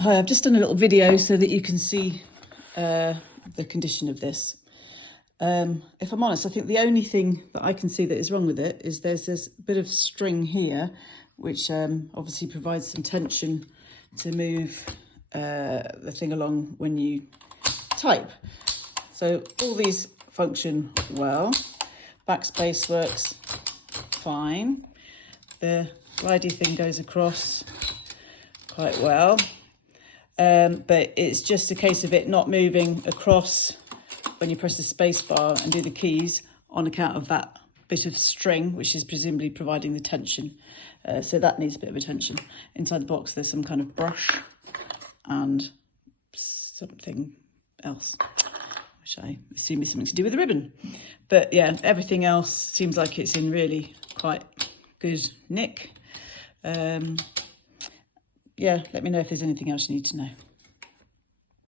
Hi, I've just done a little video so that you can see the condition of this. If I'm honest, I think the only thing that I can see that is wrong with it is there's this bit of string here, which obviously provides some tension to move the thing along when you type. So all these function well. Backspace works fine. The glidey thing goes across quite well. But it's just a case of it not moving across when you press the space bar and do the keys on account of that bit of string, which is presumably providing the tension. So that needs a bit of attention. Inside the box, there's some kind of brush and something else, which I assume is something to do with the ribbon. But yeah, everything else seems like it's in really quite good nick. Yeah, let me know if there's anything else you need to know.